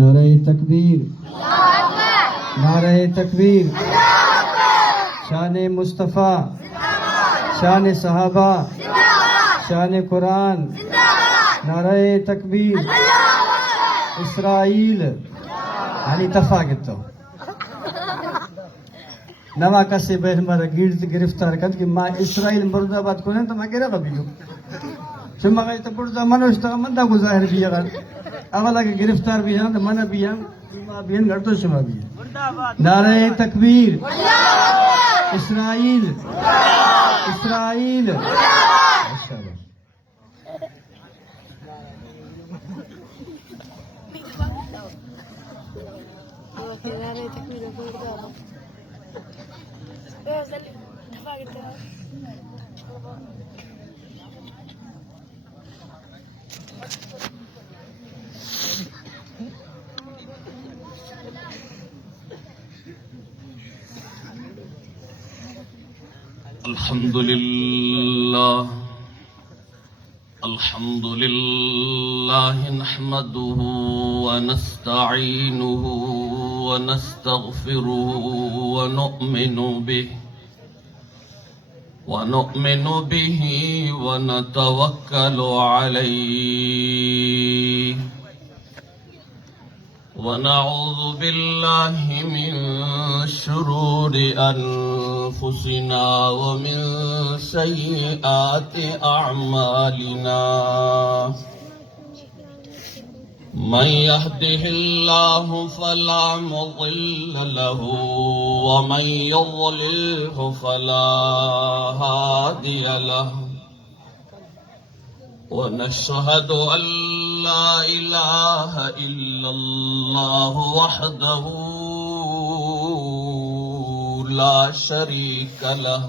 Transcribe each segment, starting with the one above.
نعرہ تکبیر، نعرہ تکبیر، شان مصطفیٰ، شان صحابہ، شان قرآن، نعرہ تکبیر. اسرائیل یعنی تفاقت نوا کسی بے ہمارا گیرد گرفتار کر کہ ماں اسرائیل مرد آباد کو نہیں تو میں کہہ رہا بھی ہوں شما گئی تو پڑتا منوشتا مندہ کو ظاہر بھی اگر اولا کہ گرفتار بھی ہیں تو منہ بھی ہیں شما بھی ہیں گھر تو شما بھی ہیں. نعرہ تکبیر، اسرائیل، اسرائیل. الحمد لله الحمد لله نحمده ونستعينه ونستغفره ونؤمن به ونتوكل عليه ونعوذ بالله من شرور أنفسنا ومن سيئات أعمالنا من يهده الله فلا مضل له ومن يضلله فلا هادي له ونشهد أن لا إله إلا الله وحده لا شريك له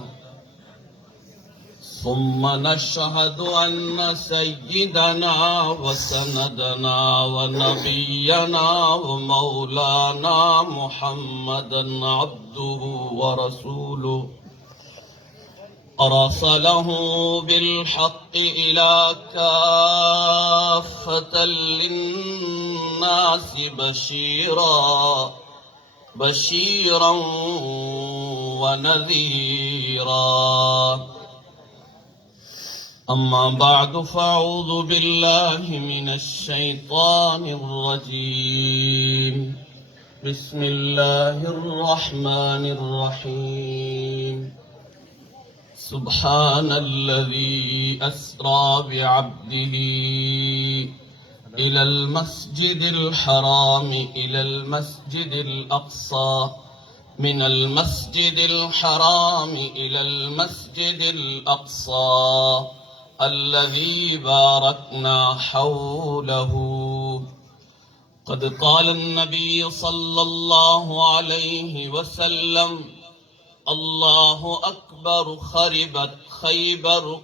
ثم نشهد أن سيدنا وسندنا ونبينا ومولانا محمدا عبده ورسوله أرسله بالحق إلى كافة للناس بشيرا ونذيرا. أما بعد فأعوذ بالله من الشيطان الرجيم. بسم الله الرحمن الرحيم. سبحان الذي أسرى بعبده إلى المسجد الحرام إلى المسجد الأقصى من المسجد الحرام إلى المسجد الأقصى الذي باركنا حوله. قد قال النبي صلى الله عليه وسلم: الله أكبر خربت خيبر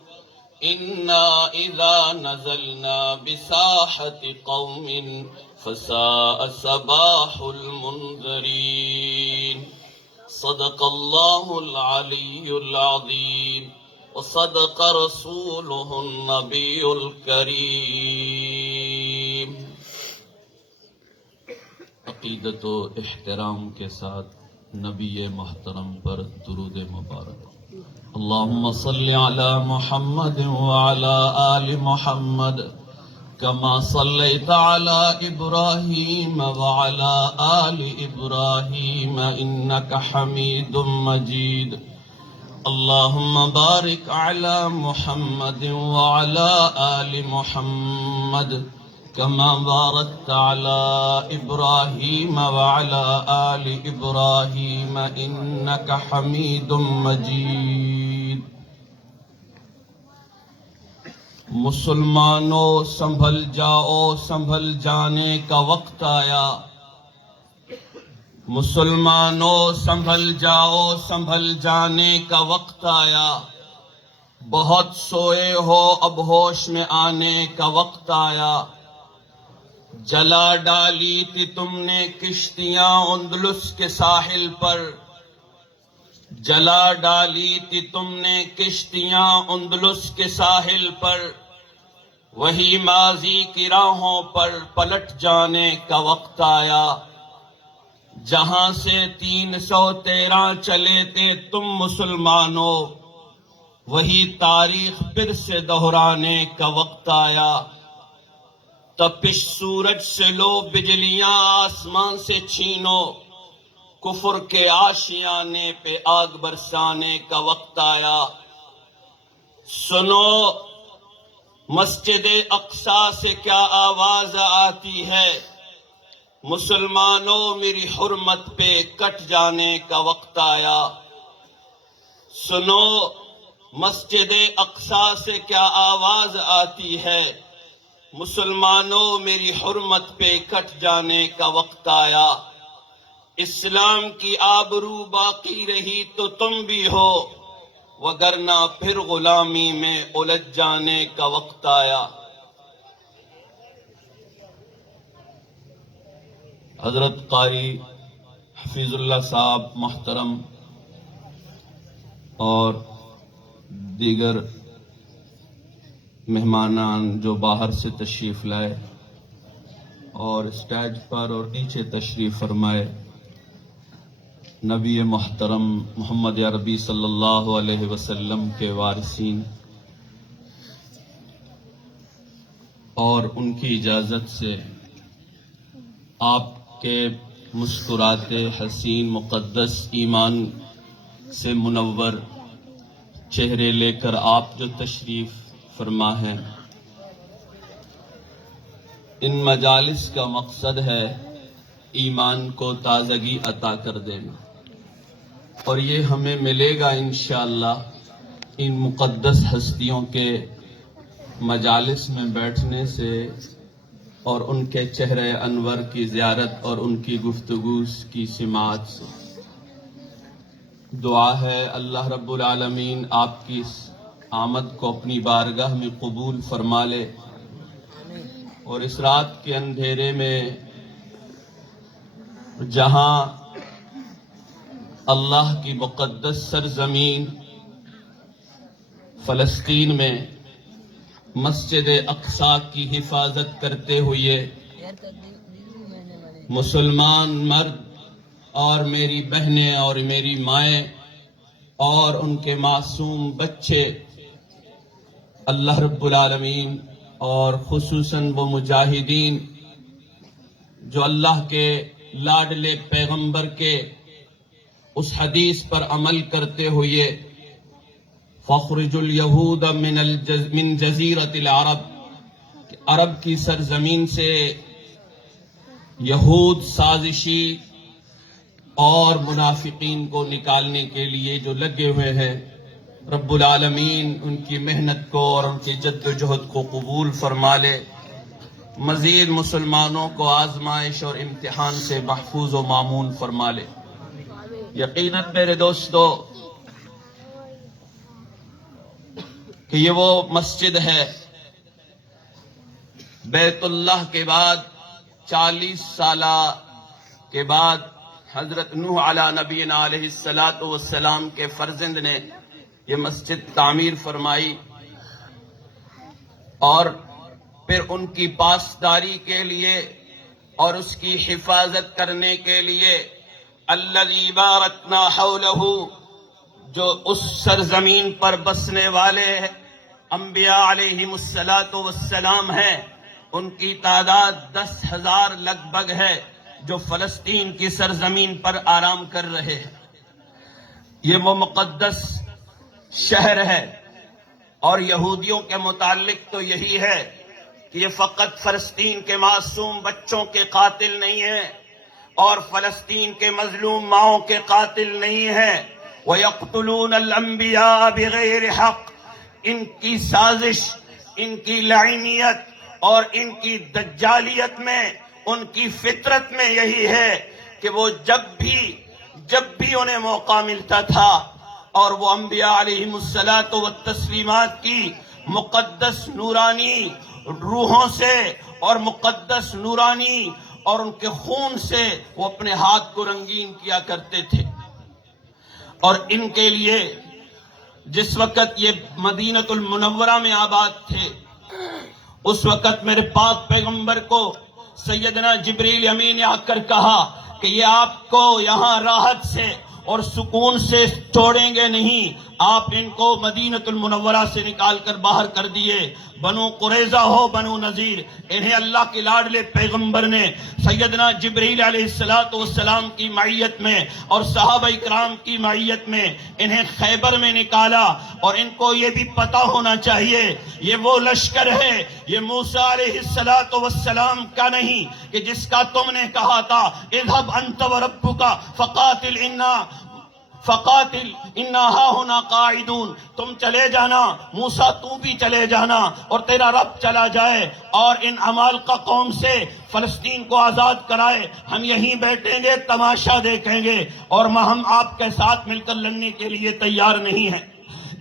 إنا إذا نزلنا بساحة قوم فساء صباح المنذرين. صدق الله العلي العظيم وصدق رسوله النبي الكريم. عقیدت و احترام کے ساتھ نبی محترم پر درود مبارک. اللهم صل على محمد وعلى آل محمد كما صليت على إبراهيم وعلى آل إبراهيم إنك حميد مجيد. اللهم بارك على محمد وعلى آل محمد كما باركت على إبراهيم وعلى آل إبراهيم إنك حميد مجيد. مسلمانوں سنبھل جاؤ، سنبھل جانے کا وقت آیا. مسلمانوں سنبھل جاؤ، سنبھل جانے کا وقت آیا. بہت سوئے ہو، اب ہوش میں آنے کا وقت آیا. جلا ڈالی تھی تم نے کشتیاں اندلس کے ساحل پر. جلا ڈالی تھی تم نے کشتیاں اندلس کے ساحل پر. وہی ماضی کی راہوں پر پلٹ جانے کا وقت آیا، جہاں سے 313 چلے تھے تم مسلمانوں، وہی تاریخ پھر سے دہرانے کا وقت آیا۔ تپش سورج سے لو، بجلیاں آسمان سے چھینو، کفر کے آشیانے پہ آگ برسانے کا وقت آیا۔ سنو مسجد اقصی سے کیا آواز آتی ہے، مسلمانوں میری حرمت پہ کٹ جانے کا وقت آیا۔ سنو مسجد اقصی سے کیا آواز آتی ہے، مسلمانوں میری حرمت پہ کٹ جانے کا وقت آیا۔ اسلام کی آبرو باقی رہی تو تم بھی ہو، وگرنہ پھر غلامی میں الجھ جانے کا وقت آیا۔ حضرت قاری حفیظ اللہ صاحب محترم اور دیگر مہمانان جو باہر سے تشریف لائے اور اسٹیج پر اور نیچے تشریف فرمائے، نبی محترم محمد عربی صلی اللہ علیہ وسلم کے وارثین، اور ان کی اجازت سے آپ کے مسکراتے حسین مقدس ایمان سے منور چہرے لے کر آپ جو تشریف فرما ہیں، ان مجالس کا مقصد ہے ایمان کو تازگی عطا کر دینا، اور یہ ہمیں ملے گا انشاءاللہ ان مقدس ہستیوں کے مجالس میں بیٹھنے سے اور ان کے چہرے انور کی زیارت اور ان کی گفتگو کی سماعت سے۔ دعا ہے اللہ رب العالمین آپ کی اس آمد کو اپنی بارگاہ میں قبول فرما لے، اور اس رات کے اندھیرے میں جہاں اللہ کی مقدس سرزمین فلسطین میں مسجد اقصی کی حفاظت کرتے ہوئے مسلمان مرد اور میری بہنیں اور میری مائیں اور ان کے معصوم بچے اللہ رب العالمین اور خصوصاً وہ مجاہدین جو اللہ کے لاڈلے پیغمبر کے اس حدیث پر عمل کرتے ہوئے فخرج الیہود من جزیرۃ العرب، عرب کی سرزمین سے یہود سازشی اور منافقین کو نکالنے کے لیے جو لگے ہوئے ہیں، رب العالمین ان کی محنت کو اور ان کی جد و جہد کو قبول فرما لے، مزید مسلمانوں کو آزمائش اور امتحان سے محفوظ و مامون فرما لے۔ یقیناً میرے دوستو کہ یہ وہ مسجد ہے بیت اللہ کے بعد 40 سالہ کے بعد حضرت نوح علی نبینا علیہ السلام کے فرزند نے یہ مسجد تعمیر فرمائی، اور پھر ان کی پاسداری کے لیے اور اس کی حفاظت کرنے کے لیے الذی بارکنا حولہ، جو اس سرزمین پر بسنے والے انبیاء علیہم السلام ہیں، ان کی تعداد 10,000 لگ بھگ ہے جو فلسطین کی سرزمین پر آرام کر رہے ہیں۔ یہ وہ مقدس شہر ہے، اور یہودیوں کے متعلق تو یہی ہے کہ یہ فقط فلسطین کے معصوم بچوں کے قاتل نہیں ہیں اور فلسطین کے مظلوم ماؤں کے قاتل نہیں ہیں۔ وَيَقْتُلُونَ الْأَنْبِيَاءَ بِغَيْرِ حَقٍّ، ان کی سازش، ان کی لعینیت اور ان کی دجالیت میں، ان کی فطرت میں یہی ہے کہ وہ جب بھی انہیں موقع ملتا تھا اور وہ انبیاء علیہم التسلیمات کی مقدس نورانی روحوں سے اور مقدس نورانی اور ان کے خون سے وہ اپنے ہاتھ کو رنگین کیا کرتے تھے۔ اور ان کے لیے جس وقت یہ مدینہ المنورہ میں آباد تھے، اس وقت میرے پاک پیغمبر کو سیدنا جبریل امین نے آ کر کہا کہ یہ آپ کو یہاں راحت سے اور سکون سے چھوڑیں گے نہیں، آپ ان کو مدینۃ المنورہ سے نکال کر باہر کر دیے۔ بنو قریظہ ہو بنو نذیر، انہیں اللہ کے لاڈلے پیغمبر نے سیدنا جبریل علیہ السلام کی معیت میں اور صحابہ کرام کی معیت میں انہیں خیبر میں نکالا، اور ان کو یہ بھی پتا ہونا چاہیے یہ وہ لشکر ہے، یہ موسیٰ علیہ السلام کا نہیں کہ جس کا تم نے کہا تھا اذهب انت وربک فقاتل انا ہاہنا قاعدون، تم چلے جانا موسیٰ، تو بھی چلے جانا اور تیرا رب چلا جائے اور ان عمالقہ قوم سے فلسطین کو آزاد کرائے، ہم یہیں بیٹھیں گے تماشا دیکھیں گے، اور ہم آپ کے ساتھ مل کر لڑنے کے لیے تیار نہیں ہیں۔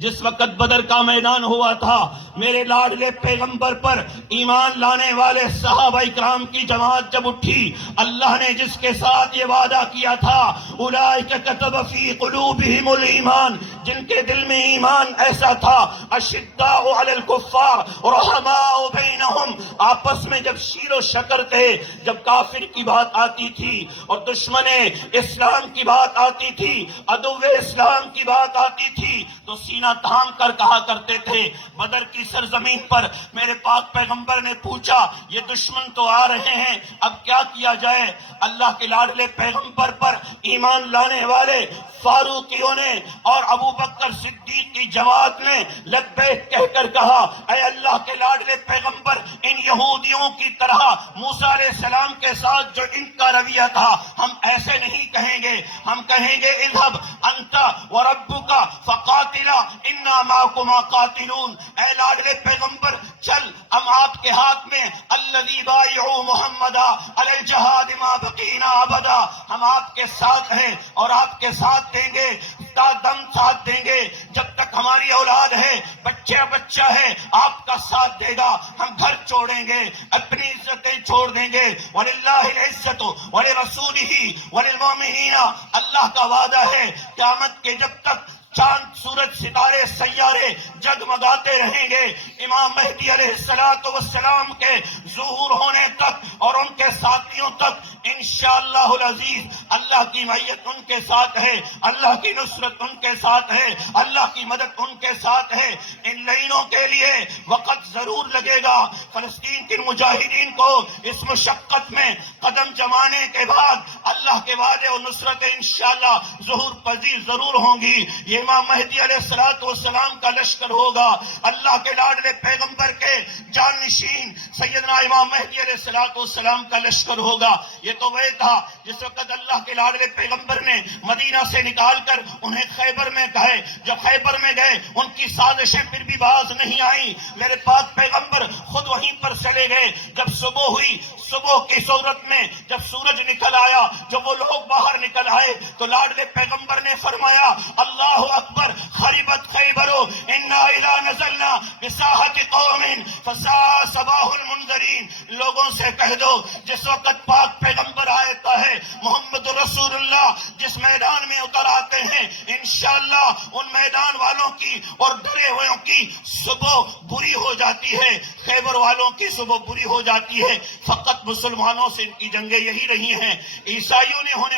جس وقت بدر کا میدان ہوا تھا، میرے لاڈلے پیغمبر پر ایمان لانے والے صحابہ کرام کی جماعت جب اٹھی، اللہ نے جس کے ساتھ یہ وعدہ کیا تھا اولئک کتب فی قلوبہم الایمان، جن کے دل میں ایمان ایسا تھا، اشداء علی الکفار رحماء بینہم، آپس میں جب شیر و شکر تھے، جب کافر کی بات آتی تھی اور دشمن اسلام کی بات آتی تھی، عدو اسلام کی بات آتی تھی، تو سینہ تھام کر کہا کرتے تھے۔ بدر کی سرزمین پر میرے پاک پیغمبر نے پوچھا یہ دشمن تو آ رہے ہیں، اب کیا کیا جائے؟ اللہ کے لاڈلے پیغمبر پر ایمان لانے والے فاروقیوں نے اور ابو بکر صدیق کی جماعت نے لبیک کہہ کر کہا اے اللہ کے لاڈلے پیغمبر، ان یہودیوں کی طرح موسیٰ علیہ السلام کے ساتھ جو ان کا رویہ تھا ہم ایسے نہیں کہیں گے، ہم کہیں گے اذهب انت وربک فقاتلا انا معکما قاتلون، اے لاڈلے پیغمبر چل، ہم آپ کے ہاتھ میں الذی بایعوا محمدا علی الجہاد ما بقینا ابدا، ہم آپ کے ساتھ ہیں اور آپ کے ساتھ دیں گے، دم ساتھ دیں گے جب تک ہماری اولاد ہے، بچہ ہے، آپ کا ساتھ دے گا، ہم گھر چھوڑیں گے، اپنی عزتیں چھوڑ دیں گے، وَلِلَّهِ الْعِزَّةُ وَلِرَسُولِهِ وَلِلْمُؤْمِنِينَ، اللہ کا وعدہ ہے قیامت کے جب تک چاند سورج ستارے سیارے جگمگاتے رہیں گے، امام مہدی علیہ السلام کے ظہور ہونے تک اور ان کے ساتھیوں تک انشاءاللہ العزیز اللہ کی معیت ان کے ساتھ ہے، اللہ کی نصرت ان کے ساتھ ہے، اللہ کی مدد ان کے ساتھ ہے۔ ان لائنوں کے لیے وقت ضرور لگے گا، فلسطین کے مجاہدین کو اس مشقت میں قدم جمانے کے بعد اللہ کے وعدے اور نصرت انشاءاللہ ظہور پذیر ضرور ہوں گی۔ یہ امام مہدی علیہ السلام کا لشکر ہوگا، اللہ کے لاڈلے پیغمبر کے جانشین سیدنا امام مہدی علیہ السلام کا لشکر ہوگا۔ یہ تو وہ تھا جس وقت اللہ کے لاڈلے پیغمبر نے مدینہ سے نکال کر انہیں خیبر میں گئے، جب خیبر میں گئے ان کی سازشیں پھر بھی باز نہیں آئیں، میرے پاک پیغمبر خود وہیں پر چلے گئے۔ جب صبح ہوئی، صبح کی صورت میں جب سورج نکل آیا، جب وہ لوگ باہر نکل آئے تو لاڈلے پیغمبر نے فرمایا اللہ اکبر، خربت خیبر انا اذا نزلنا بساحت قوم فساء صباح المنذرین، لوگوں سے کہہ دو جس وقت پاک پیغمبر آتا ہے محمد رسول اللہ جس میدان میں اتر آتے ہیں، انشاءاللہ ان میدان والوں کی اور ڈرے ہوئوں کی صبح بری ہو جاتی ہے، خیبر والوں کی صبح بری ہو جاتی ہے۔ فقط مسلمانوں سے ان کی جنگیں یہی رہی ہیں، عیسائیوں نے انہیں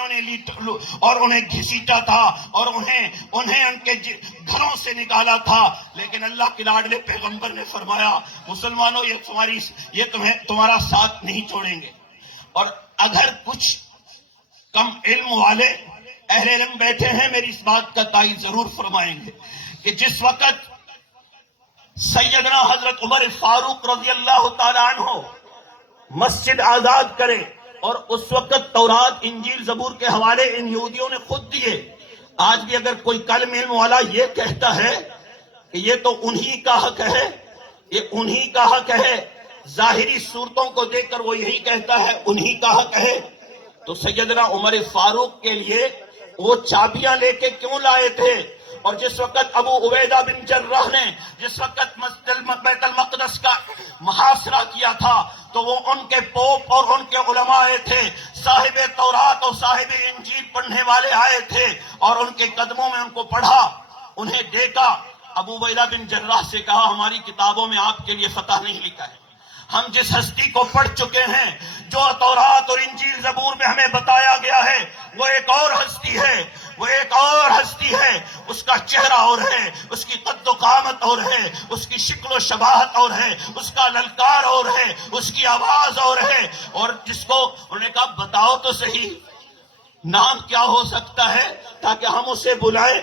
اور انہیں گھسیٹا تھا اور انہیں ان کے گھروں سے نکالا تھا، لیکن اللہ کے لاڈلے پیغمبر نے فرمایا مسلمانوں یہ تمہارا ساتھ نہیں چھوڑیں گے۔ اور اگر کچھ کم علم والے اہل علم بیٹھے ہیں میری اس بات کا تائید ضرور فرمائیں گے کہ جس وقت سیدنا حضرت عمر فاروق رضی اللہ تعالیٰ عنہ مسجد آزاد کرے اور اس وقت تورات انجیل زبور کے حوالے ان یہودیوں نے خود دیے، آج بھی اگر کوئی کلم علم والا یہ کہتا ہے کہ یہ تو انہی کا حق ہے، یہ انہی کا حق ہے، ظاہری صورتوں کو دیکھ کر وہ یہی کہتا ہے انہی کا حق ہے، تو سیدنا عمر فاروق کے لیے وہ چابیاں لے کے کیوں لائے تھے؟ اور جس وقت ابو عبیدہ بن جراح نے جس وقت بیت المقدس کا محاصرہ کیا تھا تو وہ ان کے پوپ اور ان کے علماء آئے تھے، صاحب تورات اور صاحب انجیل پڑھنے والے آئے تھے اور ان کے قدموں میں ان کو پڑھا، انہیں دیکھا، ابو عبیدہ بن جراح سے کہا ہماری کتابوں میں آپ کے لیے فتح نہیں لکھا ہے، ہم جس ہستی کو پڑھ چکے ہیں، جو تورات اور انجیل زبور میں ہمیں بتایا گیا ہے، وہ ایک اور ہستی ہے، وہ ایک اور ہستی ہے۔ اس کا چہرہ اور ہے، اس کی قد و قامت اور ہے، اس کی شکل و شباہت اور ہے، اس کا للکار اور ہے، اس کی آواز اور ہے۔ اور جس کو انہوں نے کہا بتاؤ تو صحیح نام کیا ہو سکتا ہے تاکہ ہم اسے بلائیں،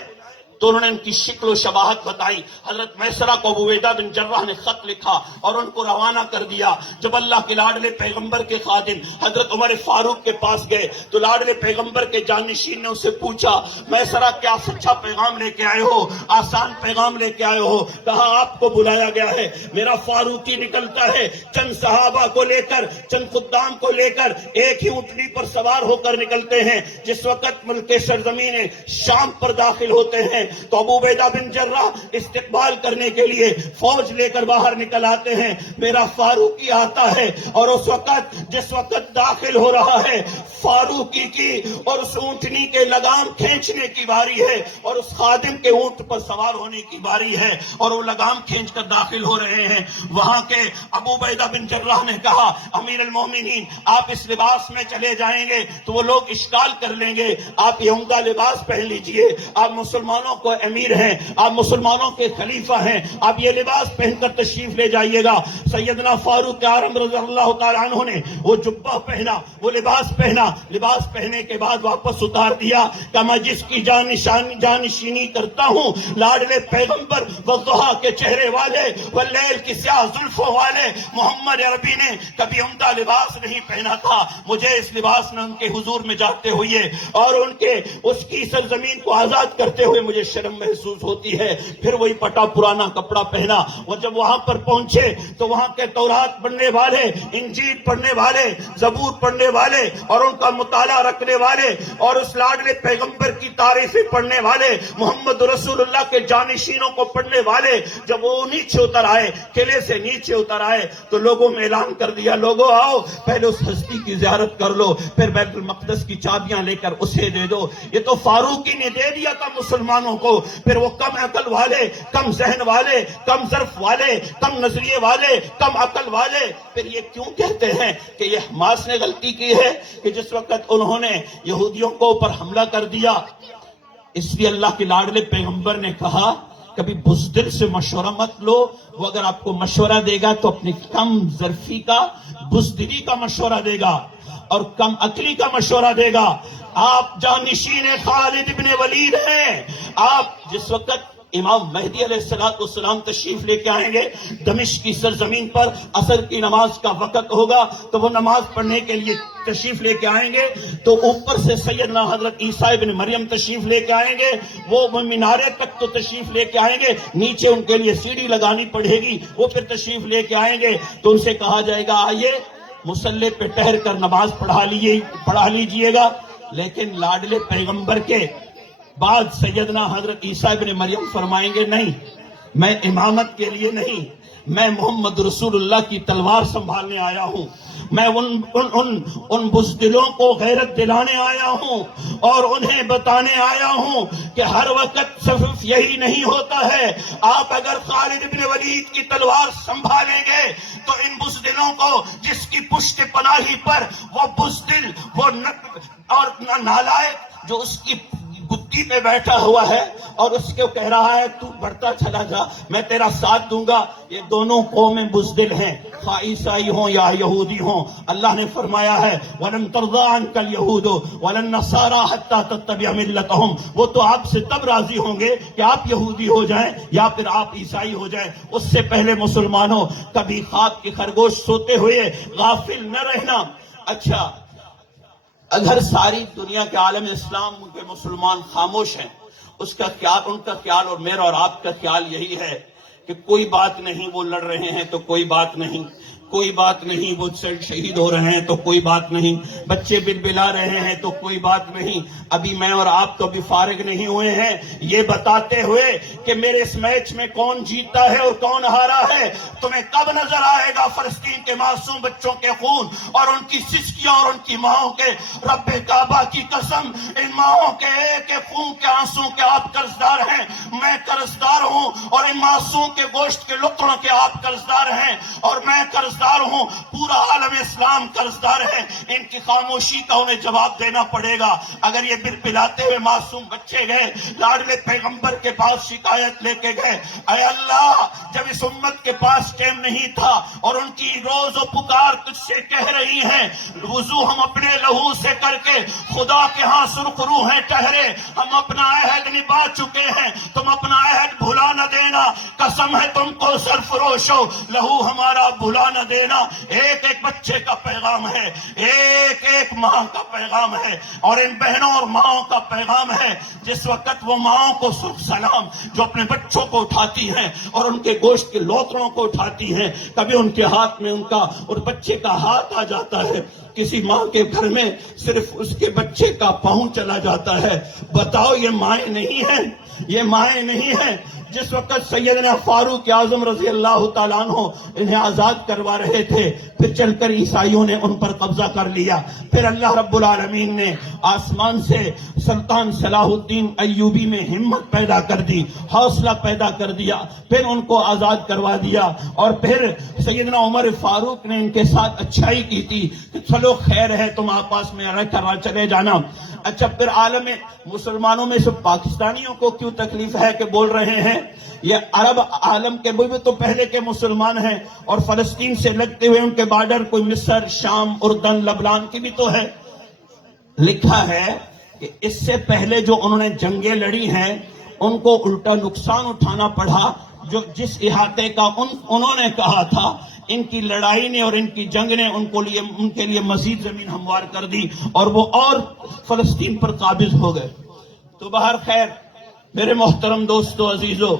تو انہوں نے ان کی شکل و شباہت بتائی۔ حضرت میسرہ کو ابو عبیدہ بن جراح نے خط لکھا اور ان کو روانہ کر دیا۔ جب اللہ کے لاڈلے پیغمبر کے خادم حضرت عمر فاروق کے پاس گئے تو لاڈلے پیغمبر کے جانشین نے اسے پوچھا، میسرہ کیا سچا پیغام لے کے آئے ہو، آسان پیغام لے کے آئے ہو؟ کہا آپ کو بلایا گیا ہے، میرا فاروقی نکلتا ہے، چند صحابہ کو لے کر، چند خدام کو لے کر ایک ہی اونٹنی پر سوار ہو کر نکلتے ہیں۔ جس وقت ملک سرزمین شام پر داخل ہوتے ہیں تو ابو عبیدہ بن جراح استقبال کرنے کے لیے فوج لے کر باہر نکل آتے ہیں۔ میرا فاروقی آتا ہے اور اس وقت جس وقت داخل ہو رہا ہے، فاروقی کی اور اس اونٹنی کے لگام کھینچنے کی باری ہے اور اس خادم کے اونٹ پر سوار ہونے کی باری ہے اور وہ لگام کھینچ کر داخل ہو رہے ہیں۔ وہاں کے ابو عبیدہ بن جراح نے کہا، امیر المومنین آپ اس لباس میں چلے جائیں گے تو وہ لوگ اشکال کر لیں گے، آپ یہ عمدہ لباس پہن لیجئے، آپ مسلمانوں کو امیر ہیں، آپ مسلمانوں کے خلیفہ ہیں، آپ یہ لباس پہن کر تشریف لے جائیے گا۔ سیدنا فاروق اعظم رضی اللہ تعالیٰ عنہ نے وہ جبہ پہنا، وہ لباس پہنا، لباس پہنے کے بعد واپس اتار دیا کہ میں جس کی جانشینی کرتا ہوں، لاڈلے پیغمبر والضحیٰ کے چہرے والے واللیل کی سیاہ زلفوں والے محمد عربی نے کبھی عمدہ لباس نہیں پہنا تھا۔ مجھے اس لباس میں ان کے حضور میں جاتے ہوئے اور ان کے اس کی سرزمین کو آزاد کرتے ہوئے مجھے شرم محسوس ہوتی ہے۔ پھر وہی پٹا پرانا کپڑا پہنا۔ وہ جب وہاں پر پہنچے تو وہاں کے تورات پڑھنے والے، انجیل پڑھنے والے، زبور پڑھنے والے اور ان کا مطالعہ رکھنے والے اور اس لاڈلے پیغمبر کی تعریفیں پڑھنے والے، محمد رسول اللہ کے جانشینوں کو پڑھنے والے، جب وہ نیچے اتر آئے، قلعے سے نیچے اتر آئے تو لوگوں میں اعلان کر دیا، لوگوں آؤ پہلے اس ہستی کی زیارت کر لو، پھر بیت المقدس کی چابیاں لے کر اسے دے دو۔ یہ تو فاروقی نے دے دیا تھا مسلمانوں کو، پھر وہ کم عقل والے، کم ذہن والے، کم ظرف والے، کم نظریے والے، کم عقل والے پھر یہ کیوں کہتے ہیں کہ یہ حماس نے غلطی کی ہے کہ جس وقت انہوں نے یہودیوں کو اوپر حملہ کر دیا، اس لیے اللہ کے لاڈلے پیغمبر نے کہا کبھی بزدل سے مشورہ مت لو، وہ اگر آپ کو مشورہ دے گا تو اپنی کم ظرفی کا، بزدلی کا مشورہ دے گا اور کم عقلی کا مشورہ دے گا۔ آپ جانشین خالد ابن ولید ہیں۔ آپ جس وقت امام مہدی علیہ السلام تشریف لے کے آئیں گے، دمشق کی سرزمین پر عصر کی نماز کا وقت ہوگا تو وہ نماز پڑھنے کے لیے تشریف لے کے آئیں گے تو اوپر سے سیدنا حضرت عیسیٰ ابن مریم تشریف لے کے آئیں گے، وہ مینارے تک تو تشریف لے کے آئیں گے، نیچے ان کے لیے سیڑھی لگانی پڑے گی، وہ پھر تشریف لے کے آئیں گے تو ان سے کہا جائے گا آئیے مصلی پہ ٹہر کر نماز پڑھا لیجئے گا۔ لیکن لاڈلے پیغمبر کے بعد سیدنا حضرت عیسیٰ ابن مریم فرمائیں گے نہیں، میں امامت کے لیے نہیں، میں محمد رسول اللہ کی تلوار سنبھالنے آیا ہوں، میں ان بزدلوں کو غیرت دلانے آیا ہوں اور انہیں بتانے آیا ہوں کہ ہر وقت صرف یہی نہیں ہوتا ہے۔ آپ اگر خالد ابن ولید کی تلوار سنبھالیں گے تو ان بزدلوں کو جس کی پشت پناہی پر وہ بزدل وہ اور نالائق جو اس کی گدی پہ بیٹھا ہوا ہے اور اس کو کہہ رہا ہے تو بڑھتا چلا جا، میں تیرا ساتھ دوں گا، یہ دونوں قومیں بزدل ہیں، خواہ عیسائی ہوں یا یہودی ہوں۔ اللہ نے فرمایا ہے وَلَن تَرْضَىٰ عَنْكَ الْيَهُودُ وَلَا النَّصَارَىٰ حَتَّىٰ تَتَّبِعَ مِلَّتَهُمْ، وہ تو آپ سے تب راضی ہوں گے کہ آپ یہودی ہو جائیں یا پھر آپ عیسائی ہو جائیں، اس سے پہلے مسلمانوں کبھی خواب کی خرگوش سوتے ہوئے غافل نہ رہنا۔ اچھا، اگر ساری دنیا کے عالم اسلام کے مسلمان خاموش ہیں، اس کا خیال، ان کا خیال اور میرا اور آپ کا خیال یہی ہے کہ کوئی بات نہیں، وہ لڑ رہے ہیں تو کوئی بات نہیں، کوئی بات نہیں، وہ شہید ہو رہے ہیں تو کوئی بات نہیں، بچے بلبلا رہے ہیں تو کوئی بات نہیں، ابھی میں اور آپ تو ابھی فارغ نہیں ہوئے ہیں یہ بتاتے ہوئے کہ میرے اس میچ میں کون جیتا ہے اور کون ہارا ہے۔ تمہیں کب نظر آئے گا فلسطین کے معصوم بچوں کے خون اور ان کی سسکیاں اور ان کی ماؤں کے؟ رب کعبہ کی قسم، ان ماؤں کے ایک ایک خون کے آنسوں کے آپ قرضدار ہیں، میں قرضدار ہوں، اور ان معصوم کے گوشت کے لقموں کے آپ قرضدار ہیں اور میں قرض قرضدار ہوں، پورا عالم اسلام قرضدار ہے، ان کی خاموشی کا انہیں جواب دینا پڑے گا۔ اگر یہ بل پلاتے ہوئے معصوم بچے گئے، لاڈلے پیغمبر کے پاس شکایت لے کے گئے، اے اللہ جب اس امت کے پاس ٹائم نہیں تھا اور ان کی روز و پکار تجھ سے کہہ رہی ہیں، وضو ہم اپنے لہو سے کر کے خدا کے ہاں سرخرو ہیں ٹہرے، ہم اپنا عہد نبھا چکے ہیں، تم اپنا عہد بھلا نہ دینا، قسم ہے تم کو سرفروش ہو، لہو ہمارا بھلا نہ دینا۔ ایک ایک بچے کا پیغام ہے، ایک ایک ماں کا پیغام ہے، اور ان بہنوں اور ماؤں کا پیغام ہے۔ جس وقت وہ ماؤں کو سرخ سلام جو اپنے بچوں کو اٹھاتی ہیں اور ان کے گوشت کے لوتڑوں کو اٹھاتی ہیں، کبھی ان کے ہاتھ میں ان کا اور بچے کا ہاتھ آ جاتا ہے، کسی ماں کے گھر میں صرف اس کے بچے کا پاؤں چلا جاتا ہے، بتاؤ یہ مائیں نہیں ہیں؟ یہ مائیں نہیں ہیں؟ جس وقت سیدنا فاروق اعظم رضی اللہ تعالیٰ عنہ انہیں آزاد کروا رہے تھے، پھر چل کر عیسائیوں نے ان پر قبضہ کر لیا، پھر اللہ رب العالمین نے آسمان سے سلطان صلاح الدین ایوبی میں ہمت پیدا کر دی، حوصلہ پیدا کر دیا، پھر ان کو آزاد کروا دیا، اور پھر سیدنا عمر فاروق نے ان کے ساتھ اچھائی کی تھی کہ چلو خیر ہے تم آپس میں رہ کر چلے جانا۔ اچھا پھر عالم مسلمانوں میں سے پاکستانیوں کو کیوں تکلیف ہے کہ بول رہے ہیں؟ یہ عرب عالم کے بھی تو پہلے کے مسلمان ہیں، اور فلسطین سے لگتے ہوئے ان کے بارڈر کوئی مصر، شام، اردن، لبنان کی بھی تو ہے۔ لکھا ہے کہ اس سے پہلے جو انہوں نے جنگیں لڑی ہیں ان کو الٹا نقصان اٹھانا پڑا، جو جس احاطے کا انہوں نے کہا تھا، ان کی لڑائی نے اور ان کی جنگ نے ان کے لیے مزید زمین ہموار کر دی، اور وہ اور فلسطین پر قابض ہو گئے۔ تو بہر خیر میرے محترم دوستو عزیزو،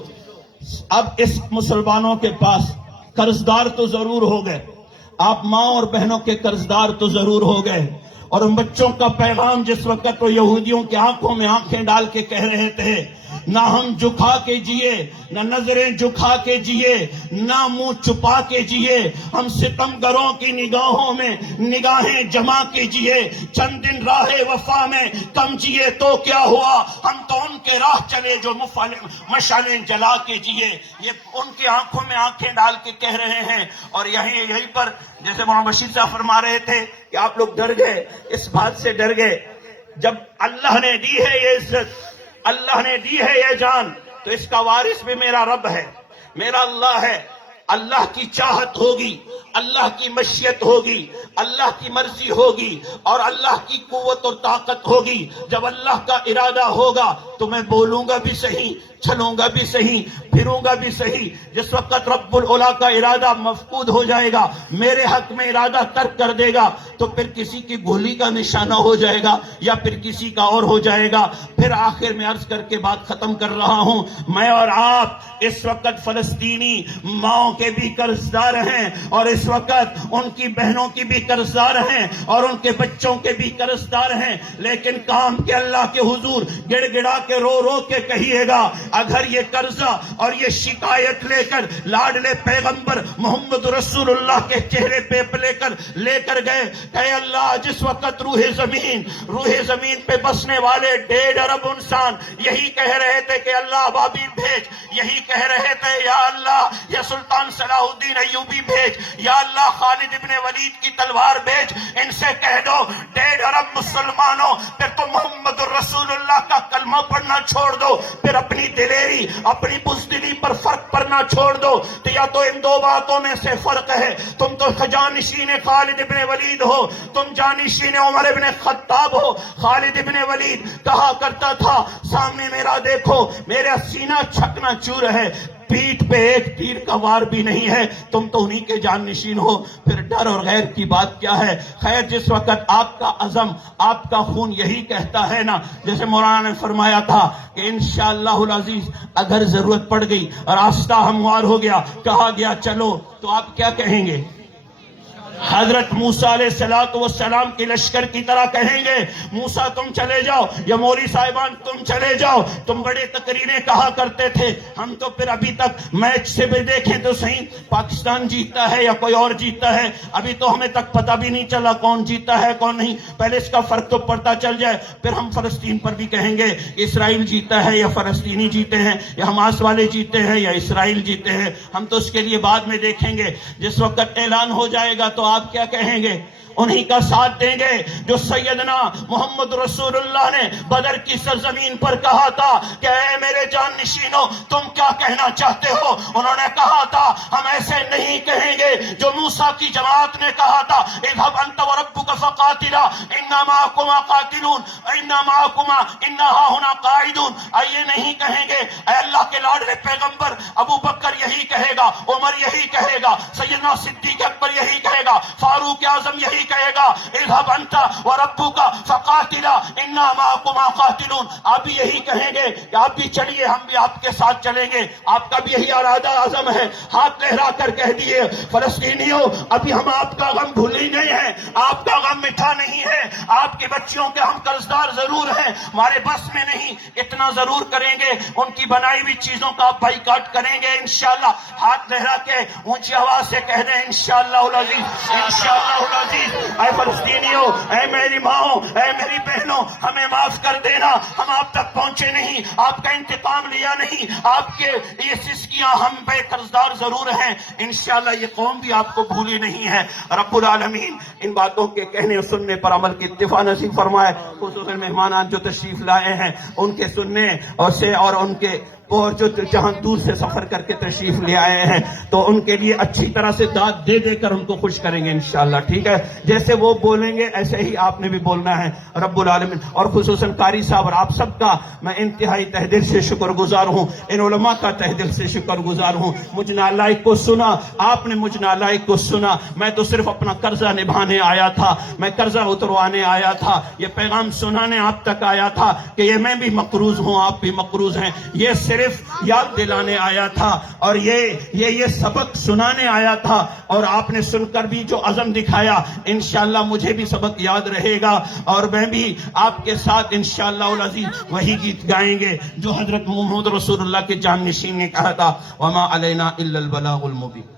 اب اس مسلمانوں کے پاس قرضدار تو ضرور ہو گئے، آپ ماں اور بہنوں کے قرضدار تو ضرور ہو گئے، اور ان بچوں کا پیغام جس وقت وہ یہودیوں کی آنکھوں میں آنکھیں ڈال کے کہہ رہے تھے، نہ ہم جھکا کے جیے، نہ نظریں جھکا کے جیے، نہ منہ چھپا کے جیے، ہم ستمگروں کی نگاہوں میں نگاہیں جما کے جیے، چند دن راہ وفا میں کم جیے تو کیا ہوا، ہم تو ان کے راہ چلے جو مشعلیں جلا کے جیے۔ یہ ان کی آنکھوں میں آنکھیں ڈال کے کہہ رہے ہیں، اور یہیں پر جیسے مولانا بشیر صاحب فرما رہے تھے کہ آپ لوگ ڈر گئے، اس بات سے ڈر گئے جب اللہ نے دی ہے یہ عزت، اللہ نے دی ہے یہ جان، تو اس کا وارث بھی میرا رب ہے، میرا اللہ ہے۔ اللہ کی چاہت ہوگی، اللہ کی مشیت ہوگی، اللہ کی مرضی ہوگی، اور اللہ کی قوت اور طاقت ہوگی۔ جب اللہ کا ارادہ ہوگا تو میں بولوں گا بھی صحیح، چلوں گا بھی صحیح، پھروں گا بھی صحیح۔ جس وقت رب العلا کا ارادہ مفقود ہو جائے گا، میرے حق میں ارادہ ترک کر دے گا، تو پھر کسی کی گولی کا نشانہ ہو جائے گا یا پھر کسی کا اور ہو جائے گا۔ پھر آخر میں عرض کر کے بات ختم کر رہا ہوں، میں اور آپ اس وقت فلسطینی ماؤں کے بھی قرضدار ہیں، اور اس وقت ان کی بہنوں کی بھی قرضدار ہیں، اور ان کے بچوں کے بھی قرضدار ہیں، لیکن کام کے اللہ کے حضور گڑ گڑا کے رو رو کے کہیے گا، اگر یہ قرضہ اور یہ شکایت لے کر لاڈلے پیغمبر محمد رسول اللہ کے چہرے پہ لے کر گئے، اے اللہ جس وقت روح زمین پہ بسنے والے 1.5 ارب انسان یہی کہہ رہے تھے کہ اللہ ابابیل بھیج، یہی کہہ رہے تھے یا اللہ یا سلطان صلاح الدین ایوبی بھیج، یا اللہ خالد ابن ولید کی تلوار بھیج، ان سے کہہ دو 1.5 ارب مسلمانوں پھر تو محمد رسول اللہ کا کلمہ پڑھنا چھوڑ دو، پھر اپنی دلیری اپنی بزدلی پر فرق پڑنا چھوڑ دو۔ تو یا تو ان دو باتوں میں سے فرق ہے، تم تو جانشین خالد ابن ولید ہو، تم جانشین عمر ابن خطاب ہو۔ خالد ابن ولید کہا کرتا تھا سامنے میرا دیکھو میرا سینہ چھکنا چور ہے، پیٹھ پہ ایک تیر کا وار بھی نہیں ہے، تم تو انہی کے جانشین ہو، پھر ڈر اور غیر کی بات کیا ہے؟ خیر جس وقت آپ کا عزم آپ کا خون یہی کہتا ہے نا، جیسے مولانا نے فرمایا تھا کہ انشاءاللہ العزیز اگر ضرورت پڑ گئی اور راستہ ہموار ہو گیا، کہا گیا چلو، تو آپ کیا کہیں گے؟ حضرت موسیٰ علیہ السلام کی لشکر کی طرح کہیں گے موسیٰ تم چلے جاؤ یا مولوی صاحبان تم چلے جاؤ، تم بڑے تقریریں کہا کرتے تھے، ہم تو پھر ابھی تک میچ سے بھی دیکھیں تو صحیح پاکستان جیتتا ہے یا کوئی اور جیتتا ہے، ابھی تو ہمیں تک پتہ بھی نہیں چلا کون جیتا ہے کون نہیں، پہلے اس کا فرق تو پڑتا چل جائے، پھر ہم فلسطین پر بھی کہیں گے اسرائیل جیتا ہے یا فلسطینی جیتے ہیں یا حماس والے جیتے ہیں یا اسرائیل جیتے ہیں، ہم تو اس کے لیے بعد میں دیکھیں گے، جس وقت اعلان ہو جائے گا تو آپ کیا کہیں گے؟ انہی کا ساتھ دیں گے جو سیدنا محمد رسول اللہ نے بدر کی سرزمین پر کہا تھا کہ اے میرے جان نشینوں تم کیا کہنا چاہتے ہو، انہوں نے کہا تھا ہم ایسے نہیں کہیں گے جو موسیٰ کی جماعت نے کہا تھا اذهب انت وربك فقاتلا انا معكما قاتلون انا معكما انا هنا قاعدون، یہ نہیں کہیں گے، اے اللہ کے لاڈلے پیغمبر ابو بکر یہی کہے گا، عمر یہی کہے گا، سیدنا صدیق اکبر یہی کہے گا، فاروق اعظم یہی کہے گا اذهب انت وربك فقاتلا انا معكما قاتلون، آپ بھی یہی کہیں گے کہ آپ بھی چلیے ہم بھی آپ کے ساتھ چلیں گے، آپ کا بھی یہی ارادہ عزم ہے، ہاتھ لہرا کر کہہ دیے فلسطینیوں ابھی ہم آپ کا غم بھول ہی نہیں ہے، آپ کا غم مٹھا نہیں ہے، آپ کی بچیوں کے ہم قرضدار ضرور ہیں، ہمارے بس میں نہیں، اتنا ضرور کریں گے ان کی بنائی ہوئی چیزوں کا آپ بائیکاٹ کریں گے انشاءاللہ، ہاتھ لہرا کے اونچی آواز سے کہہ دیں انشاءاللہ العزیز انشاءاللہ العزیز، اے فلسطینیوں، اے میری ماؤں، اے میری بہنوں، ہمیں معاف کر دینا، ہم آپ تک پہنچے نہیں، آپ کا انتقام لیا نہیں، آپ کے یہ سسکیاں ہم بے قرضدار ضرور ہیں، انشاءاللہ یہ قوم بھی آپ کو بھولی نہیں ہے، رب العالمین ان باتوں کے کہنے اور سننے پر عمل کی اتفاق نصیب فرمائے، خصوصاً مہمانان جو تشریف لائے ہیں ان کے سننے اور ان کے اور جو جہاں دور سے سفر کر کے تشریف لے آئے ہیں تو ان کے لیے اچھی طرح سے داد دے دے کر ان کو خوش کریں گے انشاءاللہ، ٹھیک ہے، جیسے وہ بولیں گے ایسے ہی آپ نے بھی بولنا ہے رب العالمین، اور خصوصاً قاری صاحب اور آپ سب کا میں انتہائی تہ دل سے شکر گزار ہوں، ان علماء کا تہ دل سے شکر گزار ہوں، مجھ نالائق کو سنا، آپ نے مجھ نالائق کو سنا، میں تو صرف اپنا قرضہ نبھانے آیا تھا، میں قرضہ اتروانے آیا تھا، یہ پیغام سنانے آپ تک آیا تھا کہ یہ میں بھی مقروض ہوں آپ بھی مقروض ہیں، یہ صرف یاد دلانے آیا تھا اور یہ سبق سنانے آیا تھا، اور آپ نے سن کر بھی جو عزم دکھایا انشاءاللہ مجھے بھی سبق یاد رہے گا، اور میں بھی آپ کے ساتھ انشاءاللہ العزیز وہی گیت گائیں گے جو حضرت محمد رسول اللہ کے جان نشین نے کہا تھا وما علینا الا البلاغ المبین۔